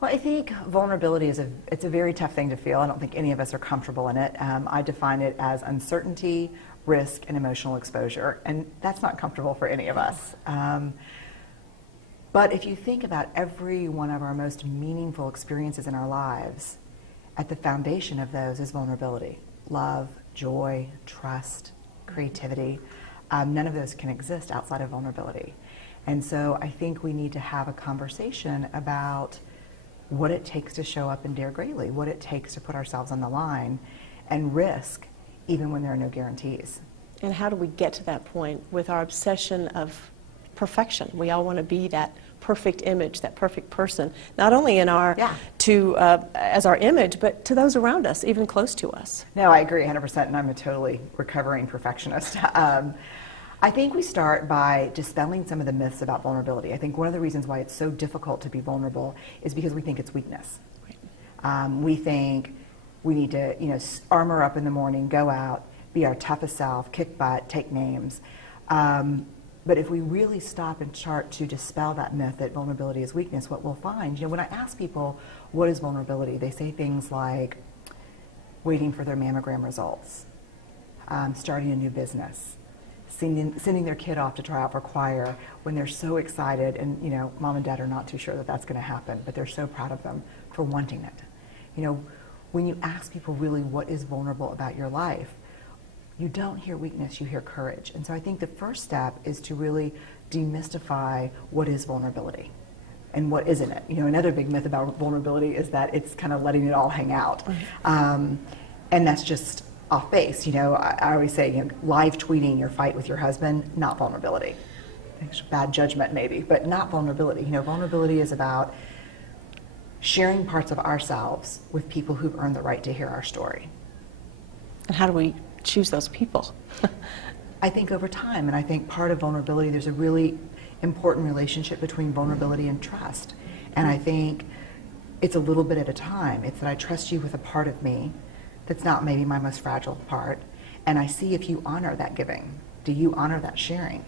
Well, I think vulnerability it's a very tough thing to feel. I don't think any of us are comfortable in it. I define it as uncertainty, risk, and emotional exposure, and that's not comfortable for any of us. But if you think about every one of our most meaningful experiences in our lives, at the foundation of those is vulnerability. Love, joy, trust, creativity. None of those can exist outside of vulnerability. And so I think we need to have a conversation about what it takes to show up and dare greatly, what it takes to put ourselves on the line and risk even when there are no guarantees. And how do we get to that point with our obsession of perfection? We all want to be that perfect image, that perfect person, not only in our as our image, but to those around us, even close to us. No, I agree 100%, and I'm a totally recovering perfectionist. I think we start by dispelling some of the myths about vulnerability. I think one of the reasons why it's so difficult to be vulnerable is because we think it's weakness. Right. We think we need to, armor up in the morning, go out, be our toughest self, kick butt, take names. But if we really stop and start to dispel that myth that vulnerability is weakness, what we'll find, when I ask people what is vulnerability, they say things like waiting for their mammogram results, starting a new business, sending their kid off to try out for choir when they're so excited and, mom and dad are not too sure that that's going to happen, but they're so proud of them for wanting it. When you ask people really what is vulnerable about your life, you don't hear weakness, you hear courage. And so I think the first step is to really demystify what is vulnerability and what isn't it. Another big myth about vulnerability is that it's kind of letting it all hang out. Mm-hmm. And that's just off base. I always say, live tweeting your fight with your husband, not vulnerability. It's bad judgment maybe, but not vulnerability. Vulnerability is about sharing parts of ourselves with people who've earned the right to hear our story. And how do we choose those people? I think over time, and I think part of vulnerability, there's a really important relationship between vulnerability and trust. And I think it's a little bit at a time. It's that I trust you with a part of me that's not maybe my most fragile part, and I see if you honor that giving. Do you honor that sharing?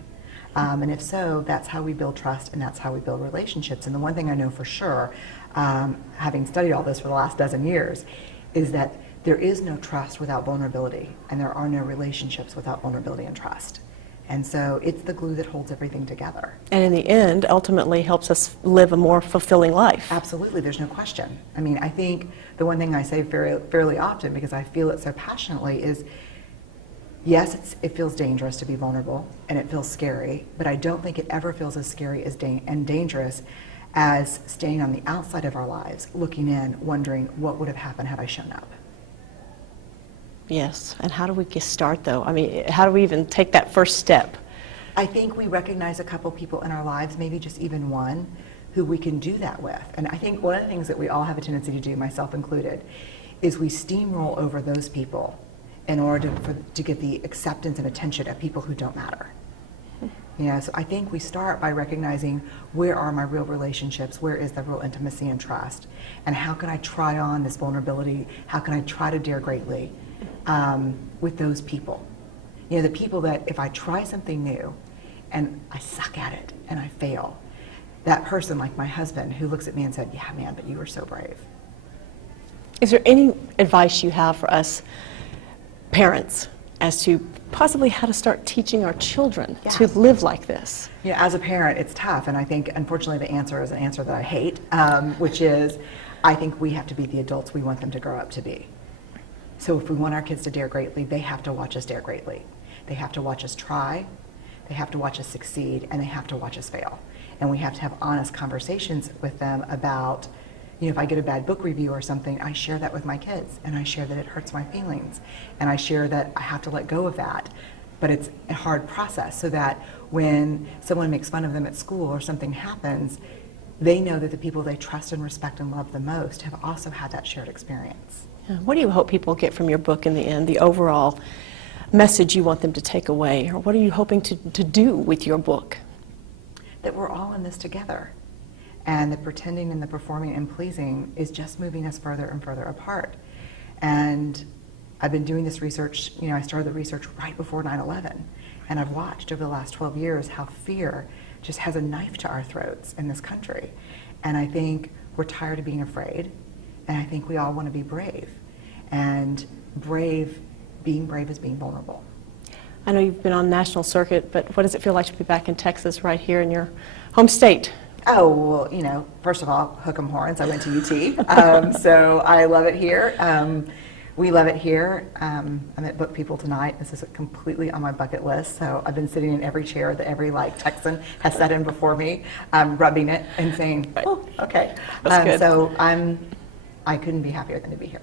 And if so, that's how we build trust, and that's how we build relationships. And the one thing I know for sure, having studied all this for the last dozen years, is that there is no trust without vulnerability, and there are no relationships without vulnerability and trust. And so it's the glue that holds everything together. And in the end, ultimately helps us live a more fulfilling life. Absolutely, there's no question. I mean, I think the one thing I say fairly often, because I feel it so passionately, is yes, it feels dangerous to be vulnerable, and it feels scary, but I don't think it ever feels as scary and dangerous as staying on the outside of our lives, looking in, wondering what would have happened had I shown up. Yes, and how do we start though? I mean, how do we even take that first step? I think we recognize a couple people in our lives, maybe just even one, who we can do that with. And I think one of the things that we all have a tendency to do, myself included, is we steamroll over those people in order to get the acceptance and attention of people who don't matter. So I think we start by recognizing, where are my real relationships, where is the real intimacy and trust, and how can I try on this vulnerability, how can I try to dare greatly with those people. The people that if I try something new and I suck at it and I fail, that person like my husband who looks at me and said, yeah man, but you were so brave. Is there any advice you have for us parents as to possibly how to start teaching our children to live like this? As a parent, it's tough, and I think, unfortunately, the answer is an answer that I hate, which is, I think we have to be the adults we want them to grow up to be. So if we want our kids to dare greatly, they have to watch us dare greatly. They have to watch us try, they have to watch us succeed, and they have to watch us fail. And we have to have honest conversations with them about, if I get a bad book review or something, I share that with my kids, and I share that it hurts my feelings, and I share that I have to let go of that. But it's a hard process, so that when someone makes fun of them at school or something happens, they know that the people they trust and respect and love the most have also had that shared experience. What do you hope people get from your book in the end, the overall message you want them to take away, or what are you hoping to do with your book? That we're all in this together. And the pretending and the performing and pleasing is just moving us further and further apart. And I've been doing this research, I started the research right before 9/11, and I've watched over the last 12 years how fear just has a knife to our throats in this country. And I think we're tired of being afraid, and I think we all want to be brave. And being brave is being vulnerable. I know you've been on national circuit, but what does it feel like to be back in Texas, right here in your home state? Oh, well, you know, first of all, hook 'em horns. I went to UT, so I love it here. We love it here. I'm at Book People tonight. This is completely on my bucket list, so I've been sitting in every chair that every Texan has sat in before me, rubbing it and saying, oh, okay. That's good. So I couldn't be happier than to be here.